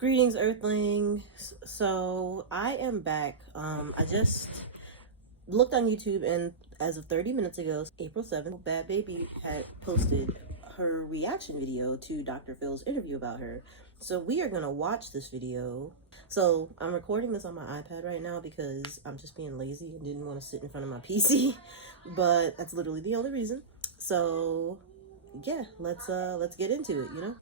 Greetings, Earthlings. So I am back. I just looked on YouTube, and as of 30 minutes ago, April 7th, Bhad Bhabie had posted her reaction video to Dr. Phil's interview about her. So we are gonna watch this video. So I'm recording this on my iPad right now because I'm just being lazy and didn't want to sit in front of my PC. But that's literally the only reason. So yeah, let's get into it, you know?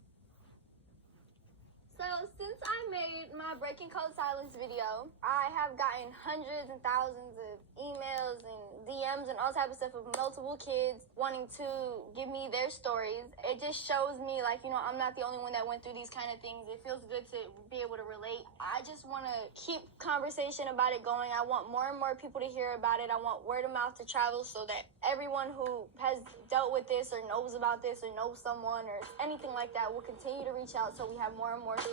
So, since I made my Breaking Code Silence video, I have gotten hundreds and thousands of emails and DMs and all type of stuff of multiple kids wanting to give me their stories. It just shows me, like, you know, I'm not the only one that went through these kind of things. It feels good to be able to relate. I just want to keep conversation about it going. I want more and more people to hear about it. I want word of mouth to travel so that everyone who has dealt with this or knows about this or knows someone or anything like that will continue to reach out so we have more and more stories.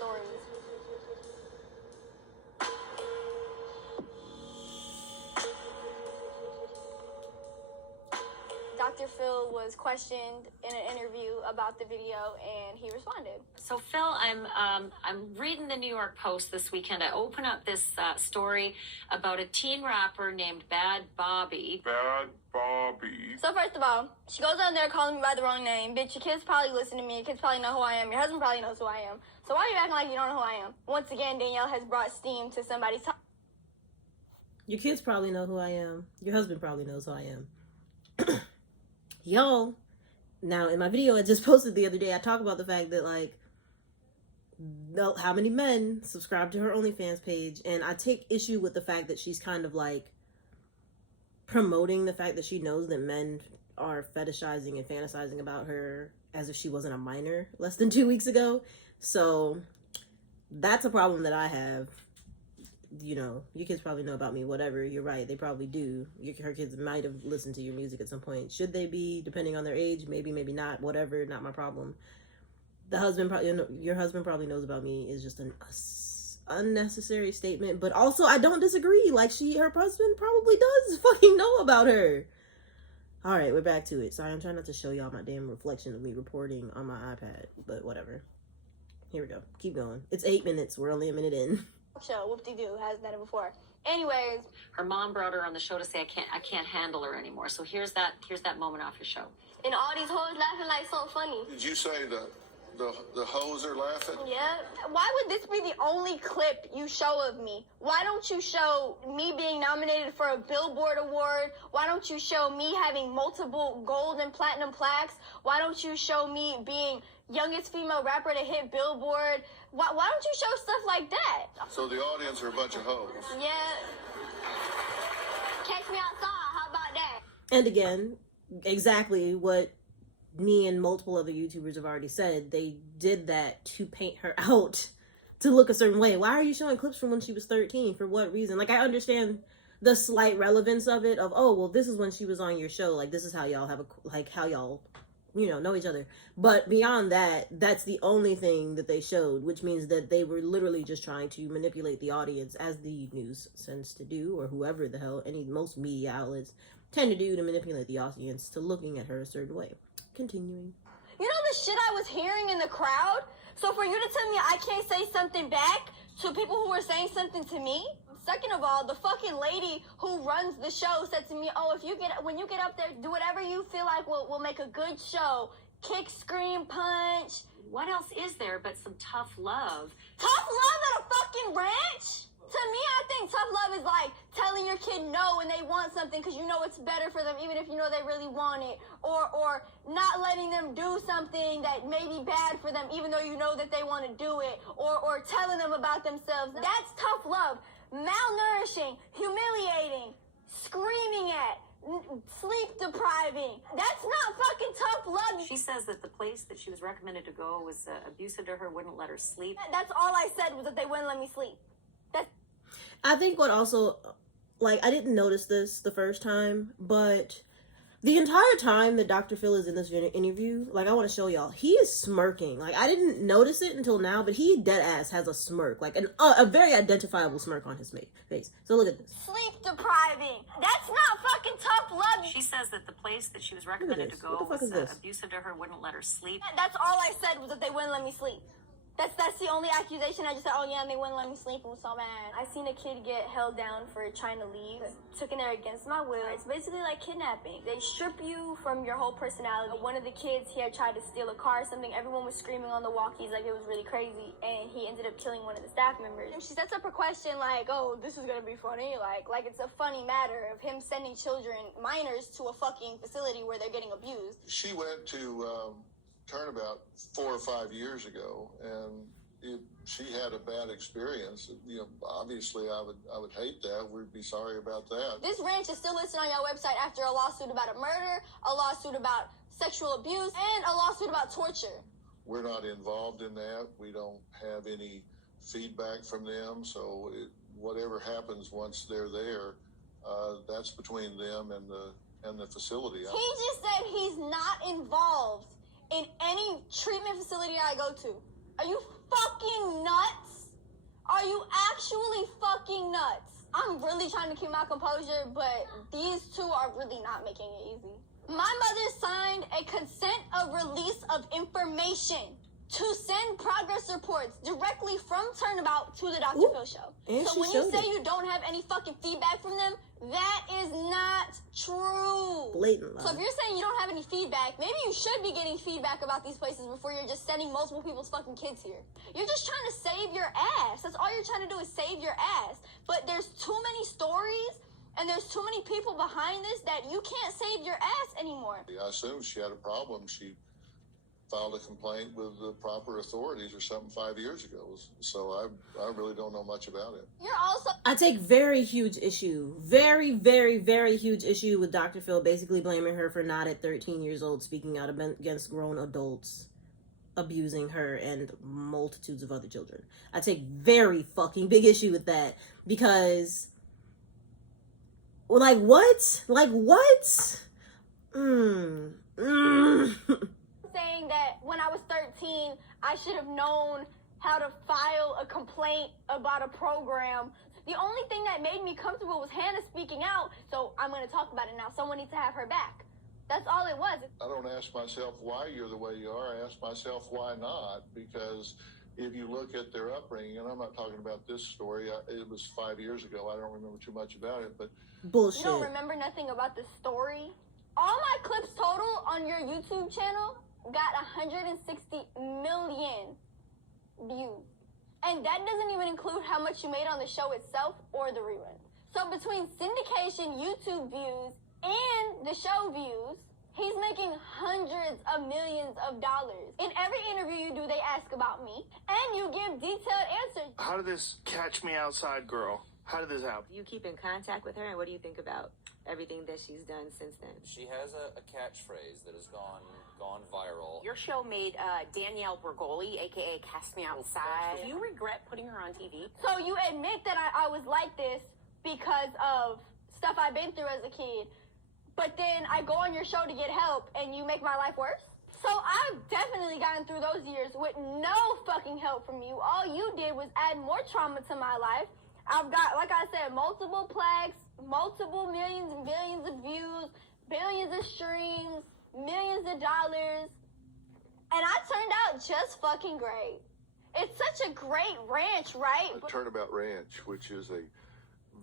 Dr. Phil was questioned in an interview about the video, and he responded. So, Phil, I'm reading the New York Post this weekend. I open up this story about a teen rapper named Bhad Bhabie. Bhad Bhabie. So first of all, she goes on there calling me by the wrong name. Bitch, your kids probably listen to me. Your kids probably know who I am. Your husband probably knows who I am. So why are you acting like you don't know who I am? Once again, Danielle has brought steam to somebody's top. Your kids probably know who I am. Your husband probably knows who I am. Yo, now in my video I just posted the other day, I talk about the fact that, like, how many men subscribe to her OnlyFans page, and I take issue with the fact that she's kind of like promoting the fact that she knows that men are fetishizing and fantasizing about her as if she wasn't a minor less than 2 weeks ago. So that's a problem that I have. You know, your kids probably know about me, whatever. You're right, they probably do. Her kids might have listened to your music at some point. Should they be, depending on their age? Maybe, maybe not. Whatever, not my problem. The husband probably, your husband probably knows about me is just an unnecessary statement. But also, I don't disagree. Like, her husband probably does fucking know about her. All right, we're back to it. Sorry, I'm trying not to show y'all my damn reflection of me reporting on my iPad, but whatever. Here we go. Keep going. It's 8 minutes. We're only a minute in. Show, whoop-de-doo, hasn't done it before. Anyways, Her mom brought her on the show to say, I can't handle her anymore. So here's that moment off your show. and all these hoes laughing like so funny. Did you say the hoes are laughing? Yeah. Why would this be the only clip you show of me? Why don't you show me being nominated for a Billboard award? Why don't you show me having multiple gold and platinum plaques? Why don't you show me being youngest female rapper to hit Billboard? Why don't you show stuff like that? So the audience are a bunch of hoes. Yeah. Catch me outside. How about that? And again, exactly what me and multiple other YouTubers have already said. They did that to paint her out to look a certain way. Why are you showing clips from when she was 13? For what reason? Like, I understand the slight relevance of it, of, oh, well, this is when she was on your show. Like, this is how y'all have how y'all, know each other. But beyond that, that's the only thing that they showed, which means that they were literally just trying to manipulate the audience, as the news tends to do, or whoever the hell, most media outlets tend to do, to manipulate the audience to looking at her a certain way. Continuing. You know the shit I was hearing in the crowd? So for you to tell me I can't say something back to people who are saying something to me? Second of all, the fucking lady who runs the show said to me, oh, when you get up there, do whatever you feel like will make a good show. Kick, scream, punch. What else is there but some tough love? Tough love at a fucking ranch? To me, I think tough love is like telling your kid no when they want something because you know it's better for them even if you know they really want it. Or not letting them do something that may be bad for them even though you know that they want to do it. Or telling them about themselves. That's tough love. Malnourishing, humiliating, screaming at, sleep depriving. That's not fucking tough love. She says that the place that she was recommended to go was abusive to her, wouldn't let her sleep. That's all I said was that they wouldn't let me sleep. I think what also, like, I didn't notice this the first time, but the entire time that Dr. Phil is in this interview, like, I want to show y'all, he is smirking. Like, I didn't notice it until now, but he dead ass has a smirk, like a very identifiable smirk on his face. So look at this. Sleep depriving. That's not fucking tough love. She says that the place that she was recommended to go was abusive to her, wouldn't let her sleep. That's all I said was that they wouldn't let me sleep. That's the only accusation. I just said, oh yeah, and they wouldn't let me sleep. I'm so mad. I seen a kid get held down for trying to leave. Took in there against my will. It's basically like kidnapping. They strip you from your whole personality. One of the kids here tried to steal a car or something. Everyone was screaming on the walkies like it was really crazy. And he ended up killing one of the staff members. And she sets up her question like, oh, this is gonna be funny. Like it's a funny matter of him sending children, minors, to a fucking facility where they're getting abused. She went to Turnabout 4 or 5 years ago, and if she had a bad experience, obviously I would hate that. We'd be sorry about that. This ranch is still listed on your website after a lawsuit about a murder, a lawsuit about sexual abuse, and a lawsuit about torture. We're not involved in that. We don't have any feedback from them, so whatever happens once they're there, that's between them and the facility. He just said he's not involved in any treatment facility I go to. Are you fucking nuts? Are you actually fucking nuts? I'm really trying to keep my composure, but these two are really not making it easy. My mother signed a consent of release of information to send progress reports directly from Turnabout to the Dr. Phil show. So when you say you don't have any fucking feedback from them, that is not true. Blatant lie. So if you're saying you don't have any feedback, maybe you should be getting feedback about these places before you're just sending multiple people's fucking kids here. You're just trying to save your ass. That's all you're trying to do is save your ass. But there's too many stories and there's too many people behind this that you can't save your ass anymore. I assume she had a problem. She filed a complaint with the proper authorities or something 5 years ago. So I really don't know much about it. You're also... I take very huge issue, very, very, very huge issue with Dr. Phil basically blaming her for not at 13 years old speaking out against grown adults abusing her and multitudes of other children. I take very fucking big issue with that because, like, what? Like, what? Saying that when I was 13, I should have known how to file a complaint about a program. The only thing that made me comfortable was Hannah speaking out, so I'm going to talk about it now. Someone needs to have her back. That's all it was. I don't ask myself why you're the way you are. I ask myself why not, because if you look at their upbringing, and I'm not talking about this story, it was 5 years ago. I don't remember too much about it, but... Bullshit. You don't remember nothing about the story? All my clips total on your YouTube channel got 160 million views. And that doesn't even include how much you made on the show itself or the rerun. So between syndication, YouTube views, and the show views, he's making hundreds of millions of dollars. In every interview you do, they ask about me, and you give detailed answers. How did this catch me outside girl? How did this happen? You keep in contact with her, and what do you think about everything that she's done since then? She has a catchphrase that has gone viral. Your show made Danielle Bergoli, aka Cast Me Outside. Do you regret putting her on TV? So you admit that I was like this because of stuff I've been through as a kid, but then I go on your show to get help, and you make my life worse? So I've definitely gotten through those years with no fucking help from you. All you did was add more trauma to my life. I've got, like I said, multiple plaques, multiple millions and billions of views, billions of streams, millions of dollars, and I turned out just fucking great. It's such a great ranch, right? Turnabout Ranch, which is a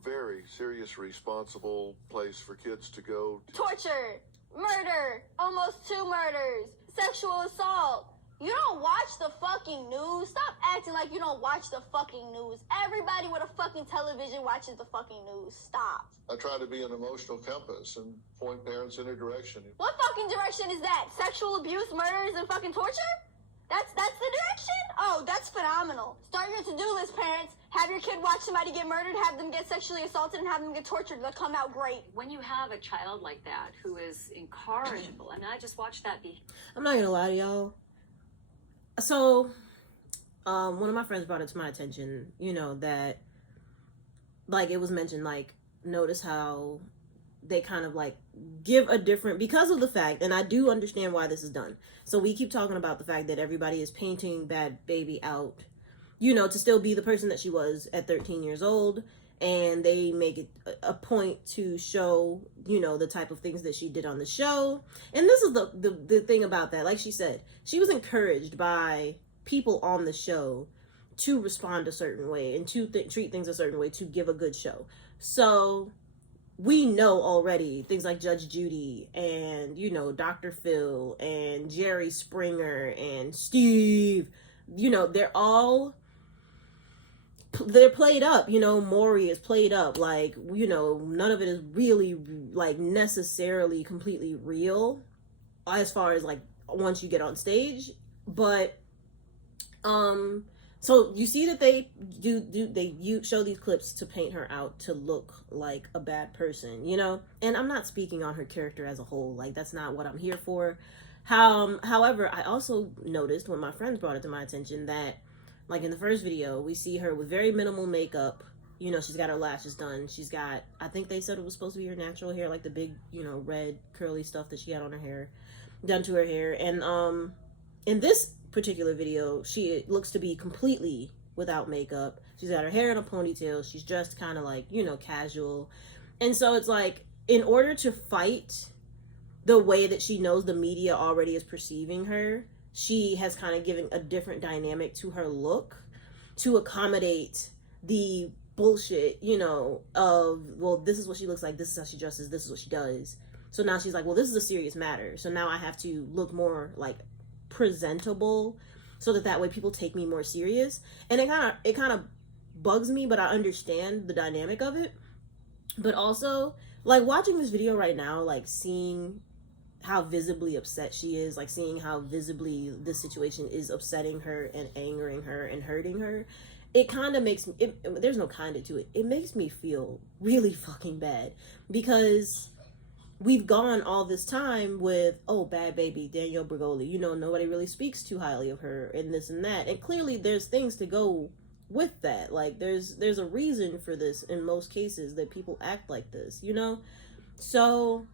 very serious, responsible place for kids to go. Torture, murder, almost 2 murders, sexual assault. You don't watch the fucking news. Stop acting like you don't watch the fucking news. Everybody with a fucking television watches the fucking news. Stop. I try to be an emotional compass and point parents in a direction. What fucking direction is that? Sexual abuse, murders, and fucking torture? That's the direction? Oh, that's phenomenal. Start your to-do list, parents. Have your kid watch somebody get murdered, have them get sexually assaulted, and have them get tortured. They'll come out great. When you have a child like that who is incorrigible, and I just watched that be. I'm not gonna lie to y'all. So, one of my friends brought it to my attention, that, like, it was mentioned, like, notice how they kind of, like, give a different, because of the fact, and I do understand why this is done. So we keep talking about the fact that everybody is painting Bhad Bhabie out, to still be the person that she was at 13 years old, and they make it a point to show, the type of things that she did on the show. And this is the thing about that. Like she said, she was encouraged by people on the show to respond a certain way and to treat things a certain way to give a good show. So we know already things like Judge Judy and, you know, Dr. Phil and Jerry Springer and Steve, you know, they're played up, you know. Maury is played up, like, you know, none of it is really like necessarily completely real as far as like once you get on stage. But so you see that they show these clips to paint her out to look like a bad person, you know. And I'm not speaking on her character as a whole, like that's not what I'm here for. However, I also noticed when my friends brought it to my attention that, like, in the first video, we see her with very minimal makeup. You know, she's got her lashes done. She's got, I think they said it was supposed to be her natural hair, like the big, you know, red curly stuff that she had on her hair, done to her hair. And in this particular video, she looks to be completely without makeup. She's got her hair in a ponytail. She's dressed kind of like, you know, casual. And so it's like, in order to fight the way that she knows the media already is perceiving her, she has kind of given a different dynamic to her look to accommodate the bullshit, you know, of, well, this is what she looks like, this is how she dresses, this is what she does. So now she's like, well, this is a serious matter. So now I have to look more like presentable so that way people take me more serious. And it kind of bugs me, but I understand the dynamic of it. But also, like, watching this video right now, like seeing how visibly upset she is, like seeing how visibly this situation is upsetting her and angering her and hurting her, it kind of makes me, there's no kind of to it, it makes me feel really fucking bad, because we've gone all this time with, oh, Bhad Bhabie, Danielle Bregoli, you know, nobody really speaks too highly of her and this and that, and clearly there's things to go with that. Like there's a reason for this in most cases, that people act like this, you know. So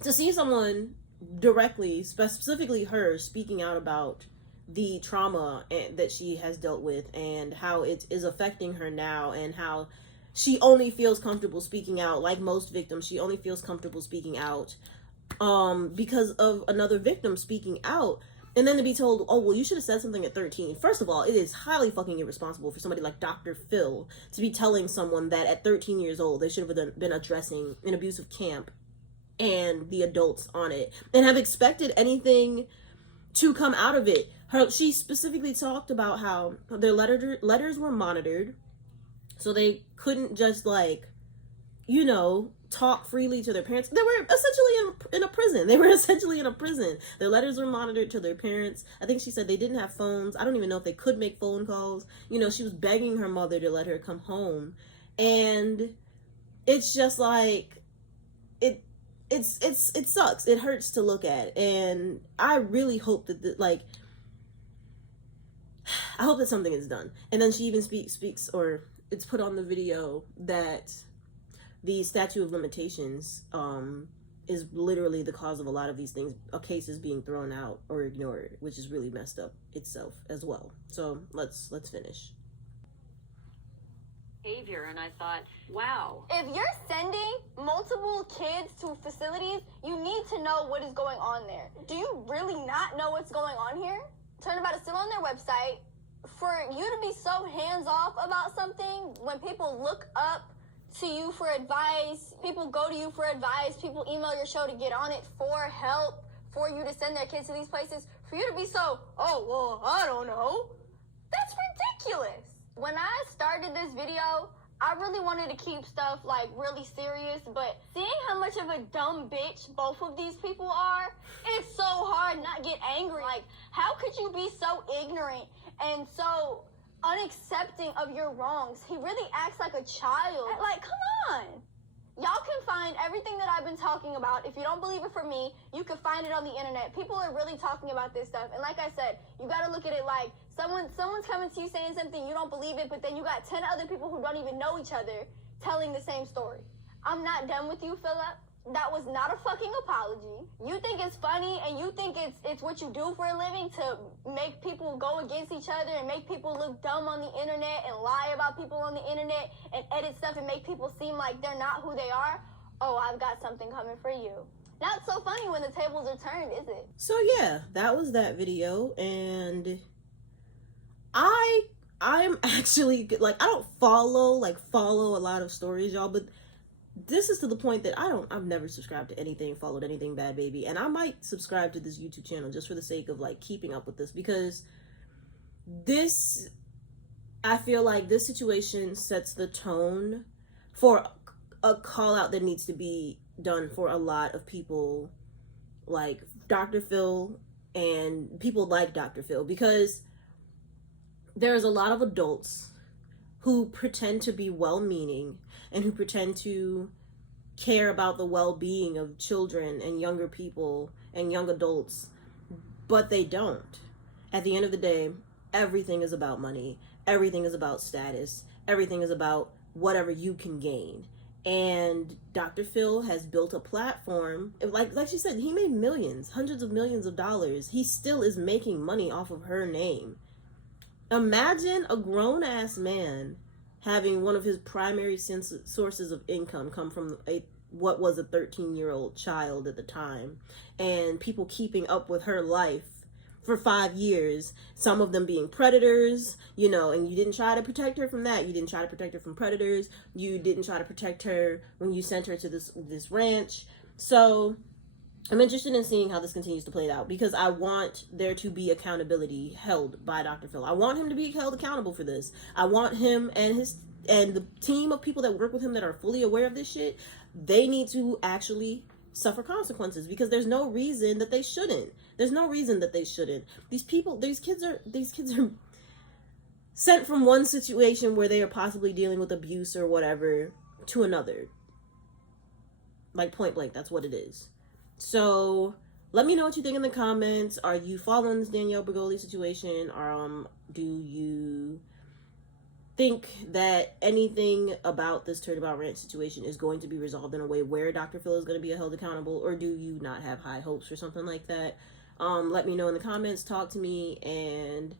to see someone directly, specifically her, speaking out about the trauma that she has dealt with and how it is affecting her now, and how she only feels comfortable speaking out, like most victims, she only feels comfortable speaking out because of another victim speaking out. And then to be told, oh, well, you should have said something at 13. First of all, it is highly fucking irresponsible for somebody like Dr. Phil to be telling someone that at 13 years old they should have been addressing an abusive camp and the adults on it, and have expected anything to come out of it. She specifically talked about how their letters were monitored, so they couldn't just, like, you know, talk freely to their parents. They were essentially in a prison. They were essentially in a prison. Their letters were monitored to their parents. I think she said they didn't have phones. I don't even know if they could make phone calls. You know, she was begging her mother to let her come home. And it's just like, it sucks. It hurts to look at. And I really hope that, I hope that something is done. And then she even speaks, or it's put on the video, that the statute of limitations is literally the cause of a lot of these things, cases being thrown out or ignored, which is really messed up itself as well. So let's finish. Behavior, and I thought, wow. If you're sending multiple kids to facilities, you need to know what is going on there. Do you really not know what's going on here? Turnabout is still on their website. For you to be so hands-off about something, when people look up to you for advice, people go to you for advice, people email your show to get on it for help, for you to send their kids to these places, for you to be so, oh, well, I don't know, that's ridiculous. When I started this video, I really wanted to keep stuff, like, really serious, but seeing how much of a dumb bitch both of these people are, it's so hard not get angry. Like, how could you be so ignorant and so unaccepting of your wrongs? He really acts like a child. Like, come on. Y'all can find everything that I've been talking about. If you don't believe it from me, you can find it on the internet. People are really talking about this stuff. And like I said, you got to look at it like someone's coming to you saying something, you don't believe it, but then you got 10 other people who don't even know each other telling the same story. I'm not done with you, Philip. That was not a fucking apology. You think it's funny and you think it's what you do for a living to make people go against each other and make people look dumb on the internet and lie about people on the internet and edit stuff and make people seem like they're not who they are? Oh, I've got something coming for you. Not so funny when the tables are turned, is it? So yeah, that was that video. And I'm actually like, I don't follow a lot of stories, y'all, but this is to the point that I've never subscribed to anything, followed anything Bhad Bhabie, and I might subscribe to this YouTube channel just for the sake of like keeping up with this, because this, I feel like this situation sets the tone for a call out that needs to be done for a lot of people like Dr. Phil and people like Dr. Phil, because there's a lot of adults who pretend to be well-meaning and who pretend to care about the well-being of children and younger people and young adults, but they don't. At the end of the day, everything is about money. Everything is about status. Everything is about whatever you can gain. And Dr. Phil has built a platform. Like she said, he made millions, hundreds of millions of dollars. He still is making money off of her name. Imagine a grown-ass man having one of his primary sources of income come from what was a 13-year-old child at the time, and people keeping up with her life for 5 years, some of them being predators, you know, and you didn't try to protect her from that. You didn't try to protect her from predators. You didn't try to protect her when you sent her to this ranch. So I'm interested in seeing how this continues to play out, because I want there to be accountability held by Dr. Phil. I want him to be held accountable for this. I want him and the team of people that work with him that are fully aware of this shit, they need to actually suffer consequences, because there's no reason that they shouldn't. There's no reason that they shouldn't. These kids are sent from one situation where they are possibly dealing with abuse or whatever to another. Like, point blank, that's what it is. So let me know what you think in the comments. Are you following this Danielle Bregoli situation? Or do you think that anything about this Turnabout Ranch situation is going to be resolved in a way where Dr. Phil is going to be held accountable? Or do you not have high hopes for something like that? Let me know in the comments. Talk to me and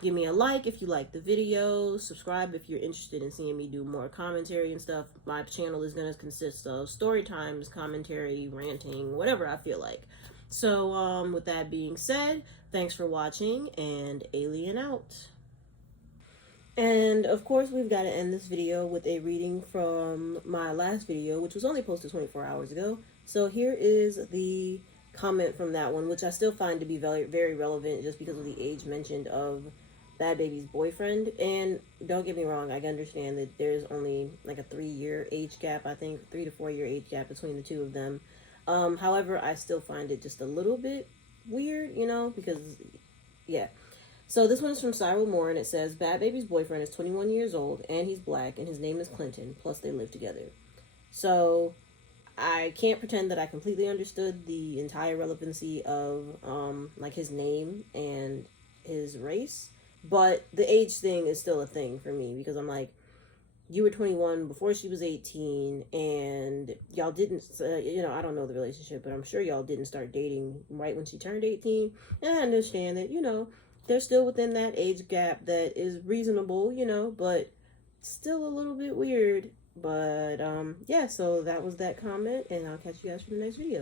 give me a like if you like the video. Subscribe if you're interested in seeing me do more commentary and stuff. My channel is going to consist of story times, commentary, ranting, whatever I feel like. So with that being said, thanks for watching, and Alien out. And of course, we've got to end this video with a reading from my last video, which was only posted 24 hours ago. So here is the comment from that one, which I still find to be very, very relevant just because of the age mentioned of Bhad Bhabie's boyfriend. And don't get me wrong, I understand that there's only like a 3-year age gap, I think 3 to 4 year age gap between the two of them. However, I still find it just a little bit weird, you know, because yeah. So this one is from Cyril Moore, and it says, Bhad Bhabie's boyfriend is 21 years old, and he's black, and his name is Clinton, plus they live together. So I can't pretend that I completely understood the entire relevancy of, like, his name and his race, but the age thing is still a thing for me, because I'm like, you were 21 before she was 18, and y'all didn't, you know, I don't know the relationship, but I'm sure y'all didn't start dating right when she turned 18, and I understand that, you know, they're still within that age gap that is reasonable, you know, but still a little bit weird. But yeah, so that was that comment, and I'll catch you guys for the next video.